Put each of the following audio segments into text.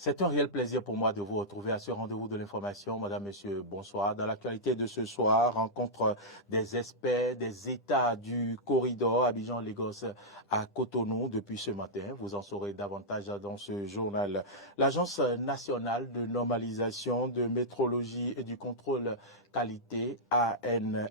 C'est un réel plaisir pour moi de vous retrouver à ce rendez-vous de l'information. Madame, Monsieur, bonsoir. Dans l'actualité de ce soir, rencontre des experts des États du corridor Abidjan-Lagos à Cotonou depuis ce matin. Vous en saurez davantage dans ce journal. L'Agence nationale de normalisation, de métrologie et du contrôle qualité, ANM,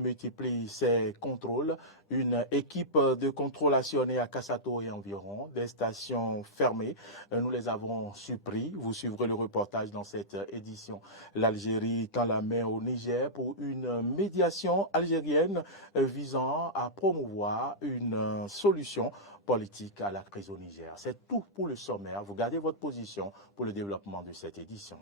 multiplie ses contrôles. Une équipe de contrôle actionnée à Kassato et environ, des stations fermées. Nous les avons surpris. Vous suivrez le reportage dans cette édition. L'Algérie tend la main au Niger pour une médiation algérienne visant à promouvoir une solution politique à la crise au Niger. C'est tout pour le sommaire. Vous gardez votre position pour le développement de cette édition.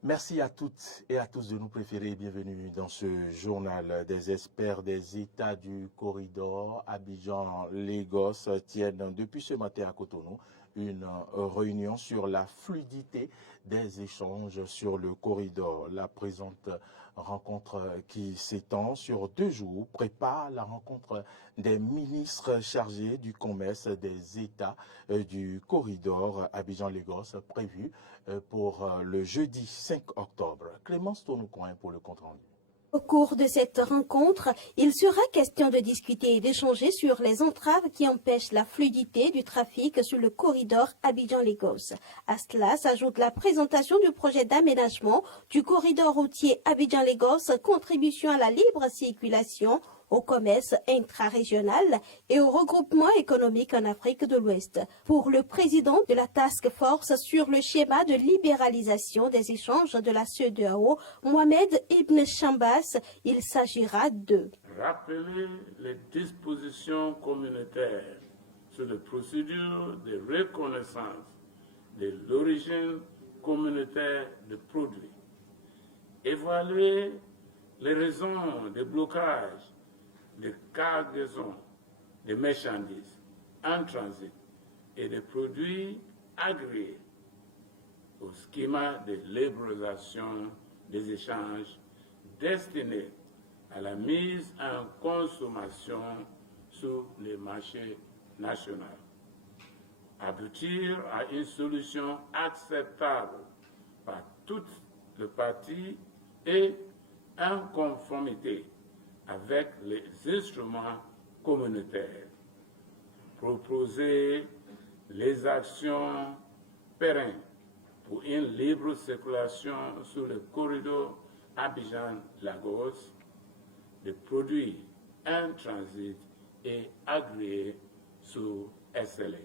Merci à toutes et à tous de nous préférer. Bienvenue dans ce journal. Des experts des États du corridor Abidjan-Lagos tiennent depuis ce matin à Cotonou une réunion sur la fluidité des échanges sur le corridor. La présente rencontre qui s'étend sur 2 jours prépare la rencontre des ministres chargés du commerce des États du corridor Abidjan-Lagos prévue pour le jeudi 5 octobre. Clémence Tournoucoin pour le compte-rendu. Au cours de cette rencontre, il sera question de discuter et d'échanger sur les entraves qui empêchent la fluidité du trafic sur le corridor Abidjan-Lagos. À cela s'ajoute la présentation du projet d'aménagement du corridor routier Abidjan-Lagos, contribution à la libre circulation, au commerce intra-régional et au regroupement économique en Afrique de l'Ouest. Pour le président de la Task Force sur le schéma de libéralisation des échanges de la CEDEAO, Mohamed Ibn Chambas, il s'agira de rappeler les dispositions communautaires sur les procédures de reconnaissance de l'origine communautaire des produits, évaluer les raisons de blocage de cargaison de marchandises en transit et de produits agréés au schéma de libéralisation des échanges destiné à la mise en consommation sur les marchés nationaux. Aboutir à une solution acceptable par toutes les parties et en conformité avec les instruments communautaires. Proposer les actions pérennes pour une libre circulation sur le corridor Abidjan-Lagos de produits en transit et agréés sous SLA.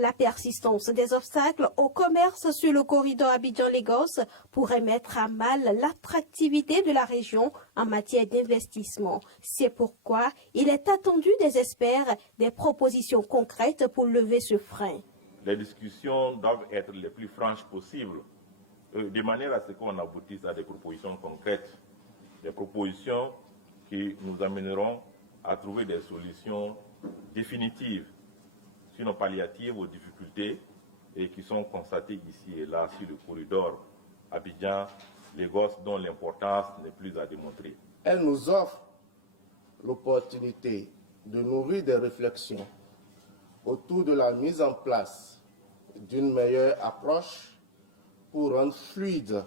La persistance des obstacles au commerce sur le corridor Abidjan-Lagos pourrait mettre à mal l'attractivité de la région en matière d'investissement. C'est pourquoi il est attendu des experts des propositions concrètes pour lever ce frein. Les discussions doivent être les plus franches possibles, de manière à ce qu'on aboutisse à des propositions concrètes, des propositions qui nous amèneront à trouver des solutions définitives, sinon palliatives aux difficultés et qui sont constatées ici et là sur le corridor Abidjan-Lagos dont l'importance n'est plus à démontrer. Elle nous offre l'opportunité de nourrir des réflexions autour de la mise en place d'une meilleure approche pour rendre fluide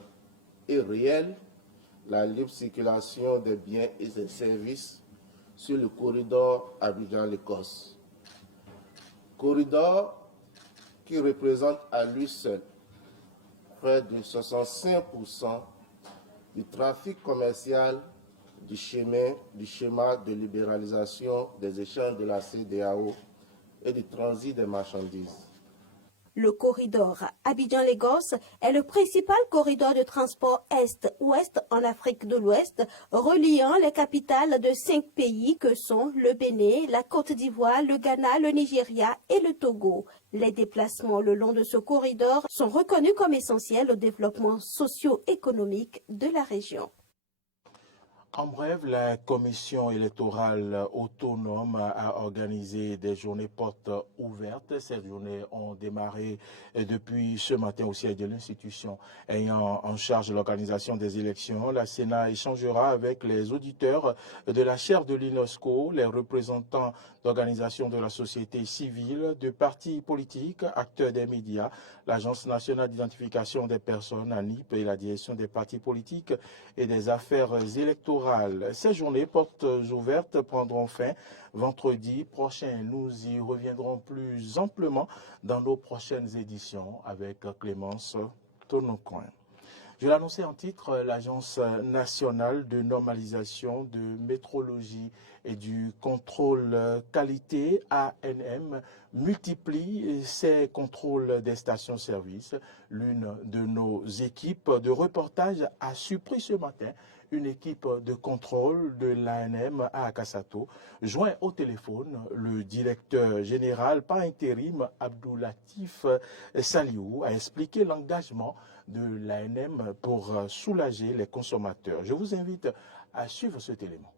et réelle la libre circulation des biens et des services sur le corridor Abidjan-Lagos. Corridor qui représente à lui seul près de 65% du trafic commercial du schéma de libéralisation des échanges de la CEDEAO et du transit des marchandises. Le corridor Abidjan-Lagos est le principal corridor de transport Est-Ouest en Afrique de l'Ouest, reliant les capitales de 5 pays que sont le Bénin, la Côte d'Ivoire, le Ghana, le Nigeria et le Togo. Les déplacements le long de ce corridor sont reconnus comme essentiels au développement socio-économique de la région. En bref, la commission électorale autonome a organisé des journées portes ouvertes. Ces journées ont démarré depuis ce matin au siège de l'institution ayant en charge l'organisation des élections. La Sénat échangera avec les auditeurs de la chaire de l'UNESCO, les représentants d'organisations de la société civile, de partis politiques, acteurs des médias, l'Agence nationale d'identification des personnes, ANIP, et la direction des partis politiques et des affaires électorales. Ces journées portes ouvertes prendront fin vendredi prochain. Nous y reviendrons plus amplement dans nos prochaines éditions avec Clémence Tonocoin. Je l'annonçais en titre, l'Agence nationale de normalisation de métrologie et du contrôle qualité ANM multiplie ses contrôles des stations-service. L'une de nos équipes de reportage a surpris ce matin une équipe de contrôle de l'ANM à Kassato. Joint au téléphone, le directeur général par intérim Abdoulatif Saliou a expliqué l'engagement de l'ANM pour soulager les consommateurs. Je vous invite à suivre cet élément.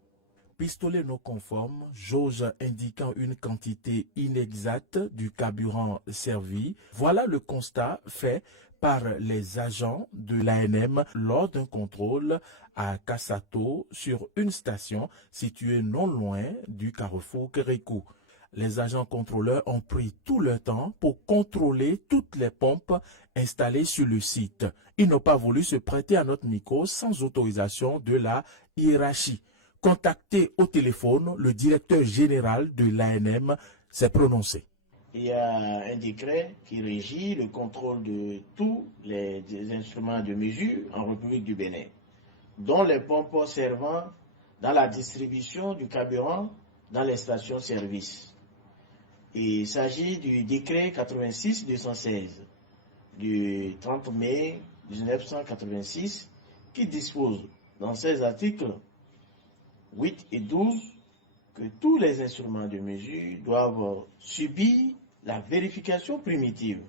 Pistolet non conforme, jauge indiquant une quantité inexacte du carburant servi. Voilà le constat fait par les agents de l'ANM lors d'un contrôle à Kassato sur une station située non loin du carrefour Kérékou. Les agents contrôleurs ont pris tout leur temps pour contrôler toutes les pompes installées sur le site. Ils n'ont pas voulu se prêter à notre micro sans autorisation de la hiérarchie. Contacté au téléphone, le directeur général de l'ANM s'est prononcé. Il y a un décret qui régit le contrôle de tous les instruments de mesure en République du Bénin, dont les pompes servant dans la distribution du carburant dans les stations-service. Il s'agit du décret 86-216 du 30 mai 1986 qui dispose dans ses articles 8 et 12 que tous les instruments de mesure doivent subir la vérification primitive,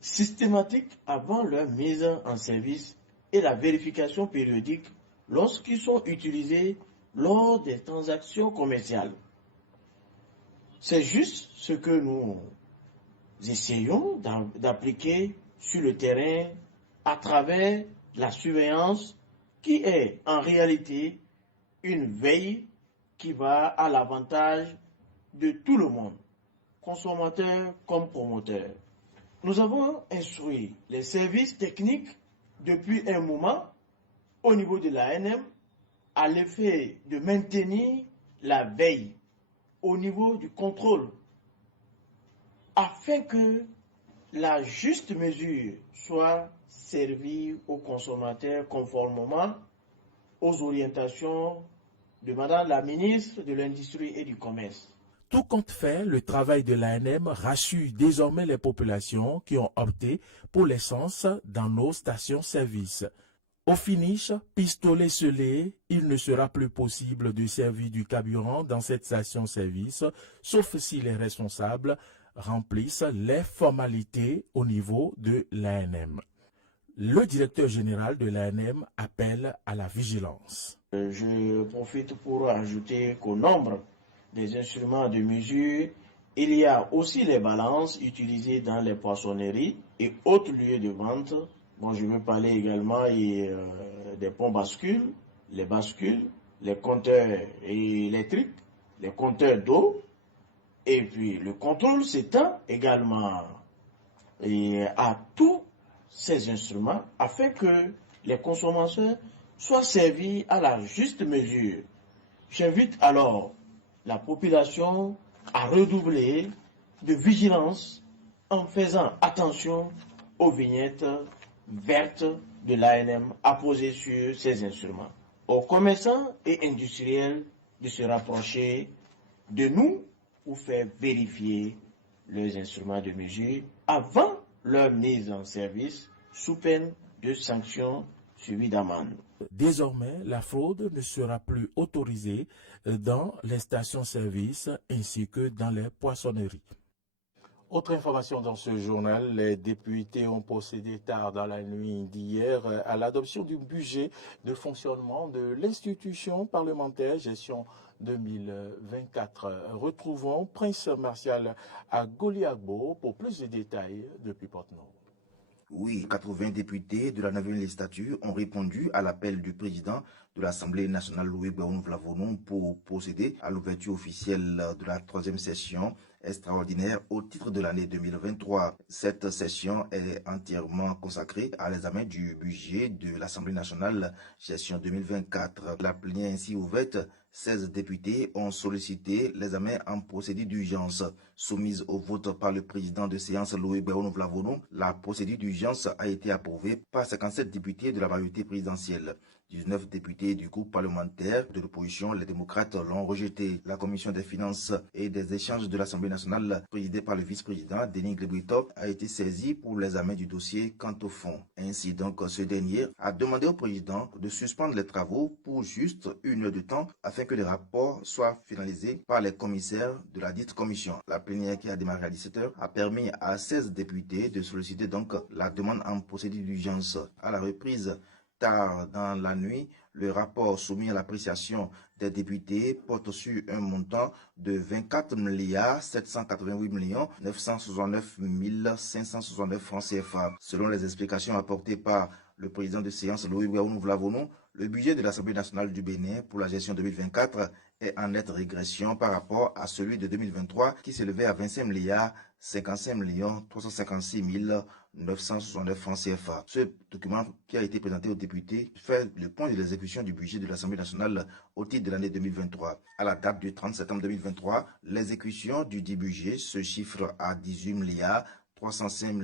systématique avant leur mise en service et la vérification périodique lorsqu'ils sont utilisés lors des transactions commerciales. C'est juste ce que nous essayons d'appliquer sur le terrain à travers la surveillance qui est en réalité une veille qui va à l'avantage de tout le monde, consommateurs comme promoteurs. Nous avons instruit les services techniques depuis un moment au niveau de l'ANM à l'effet de maintenir la veille au niveau du contrôle afin que la juste mesure soit servie aux consommateurs conformément aux orientations de Madame la ministre de l'Industrie et du Commerce. Tout compte fait, le travail de l'ANM rassure désormais les populations qui ont opté pour l'essence dans nos stations-service. Au finish, pistolet scellé, il ne sera plus possible de servir du carburant dans cette station-service, sauf si les responsables remplissent les formalités au niveau de l'ANM. Le directeur général de l'ANM appelle à la vigilance. Je profite pour ajouter qu'au nombre des instruments de mesure, il y a aussi les balances utilisées dans les poissonneries et autres lieux de vente. Bon, je veux parler également des pompes bascules, les compteurs électriques, les compteurs d'eau. Et puis le contrôle s'étend également à tous ces instruments afin que les consommateurs soient servis à la juste mesure. J'invite alors la population à redoubler de vigilance en faisant attention aux vignettes vertes de l'ANM apposées sur ces instruments. Aux commerçants et industriels de se rapprocher de nous pour faire vérifier leurs instruments de mesure avant leur mise en service sous peine de sanctions suivies d'amende. Désormais, la fraude ne sera plus autorisée dans les stations-service ainsi que dans les poissonneries. Autre information dans ce journal, les députés ont procédé tard dans la nuit d'hier à l'adoption du budget de fonctionnement de l'institution parlementaire gestion 2024. Retrouvons Prince Martial à Goliagbo pour plus de détails depuis Porte-Noire. Oui, 80 députés de la 9e législature ont répondu à l'appel du président de l'Assemblée nationale, Louis Béon-Vlavonon, pour procéder à l'ouverture officielle de la 3e session extraordinaire au titre de l'année 2023. Cette session est entièrement consacrée à l'examen du budget de l'Assemblée nationale, gestion 2024. La plénière ainsi ouverte, 16 députés ont sollicité l'examen en procédure d'urgence. Soumise au vote par le président de séance Louis Béon-Vlavonon, la procédure d'urgence a été approuvée par 57 députés de la majorité présidentielle. 19 députés du groupe parlementaire de l'opposition, les démocrates, l'ont rejeté. La commission des finances et des échanges de l'Assemblée nationale, présidée par le vice-président Denis Glebrito, a été saisie pour l'examen du dossier quant au fond. Ainsi donc, ce dernier a demandé au président de suspendre les travaux pour juste 1 heure de temps afin que les rapports soient finalisés par les commissaires de la dite commission. La plénière qui a démarré à 17 h a permis à 16 députés de solliciter donc la demande en procédure d'urgence. À la reprise, tard dans la nuit, le rapport soumis à l'appréciation des députés porte sur un montant de 24 788 969 569 francs CFA. Selon les explications apportées par le président de séance Louis Béon-Vlavonon, le budget de l'Assemblée nationale du Bénin pour la gestion 2024 est en nette régression par rapport à celui de 2023 qui s'élevait à 25 55 356 969 francs CFA. Ce document qui a été présenté aux députés fait le point de l'exécution du budget de l'Assemblée nationale au titre de l'année 2023. À la date du 30 septembre 2023, l'exécution du dit budget se chiffre à 18 305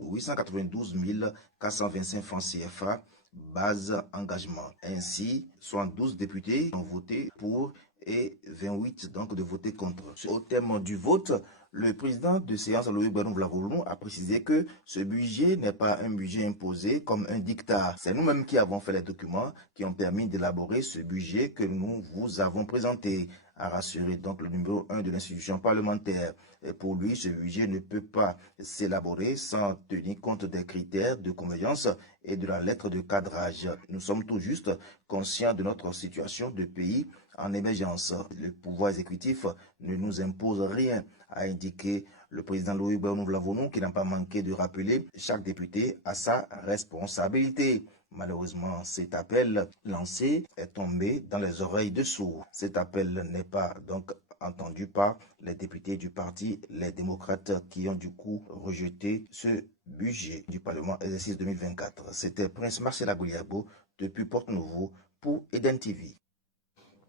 892 425 francs CFA, base engagement. Ainsi, 72 députés ont voté pour et 28 donc de voter contre. Au terme du vote, le président de séance Louis Béon-Vlavonon a précisé que ce budget n'est pas un budget imposé comme un dictat. C'est nous-mêmes qui avons fait les documents qui ont permis d'élaborer ce budget que nous vous avons présenté, a rassuré donc le numéro 1 de l'institution parlementaire. Et pour lui, ce budget ne peut pas s'élaborer sans tenir compte des critères de convergence et de la lettre de cadrage. Nous sommes tout juste conscients de notre situation de pays en émergence. Le pouvoir exécutif ne nous impose rien, a indiqué le président Louis Béon-Vlavonon, qui n'a pas manqué de rappeler chaque député à sa responsabilité. Malheureusement, cet appel lancé est tombé dans les oreilles de sourds. Cet appel n'est pas donc entendu par les députés du parti Les Démocrates qui ont du coup rejeté ce budget du Parlement exercice 2024. C'était Prince Martial à Goliagbo depuis Porte-Nouveau pour Eden TV.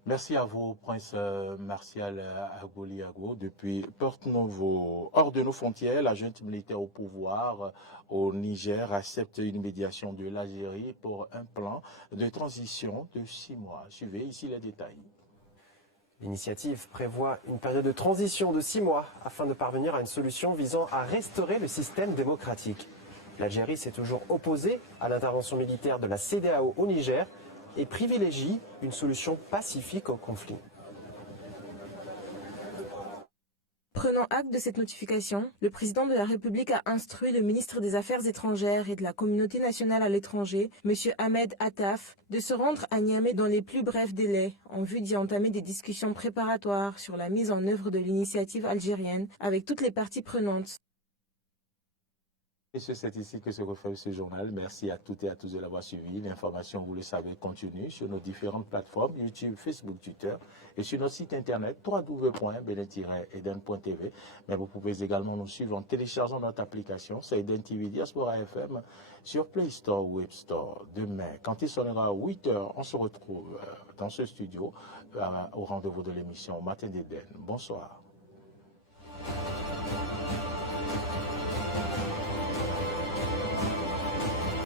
Merci à vous, Prince Martial Agoliago, depuis Porte-Nouveau. Hors de nos frontières, la junte militaire au pouvoir au Niger accepte une médiation de l'Algérie pour un plan de transition de 6 mois. Suivez ici les détails. L'initiative prévoit une période de transition de 6 mois afin de parvenir à une solution visant à restaurer le système démocratique. L'Algérie s'est toujours opposée à l'intervention militaire de la CEDEAO au Niger et privilégie une solution pacifique au conflit. Prenant acte de cette notification, le président de la République a instruit le ministre des Affaires étrangères et de la Communauté nationale à l'étranger, M. Ahmed Attaf, de se rendre à Niamey dans les plus brefs délais en vue d'y entamer des discussions préparatoires sur la mise en œuvre de l'initiative algérienne avec toutes les parties prenantes. Et c'est ici que se referme ce journal. Merci à toutes et à tous de l'avoir suivi. L'information, vous le savez, continue sur nos différentes plateformes, YouTube, Facebook, Twitter et sur notre site internet www.belen-eden.tv. Mais vous pouvez également nous suivre en téléchargeant notre application, c'est Eden TV Diaspora FM, sur Play Store ou App Store. Demain, quand il sonnera à 8 h, on se retrouve dans ce studio au rendez-vous de l'émission Matin d'Eden. Bonsoir.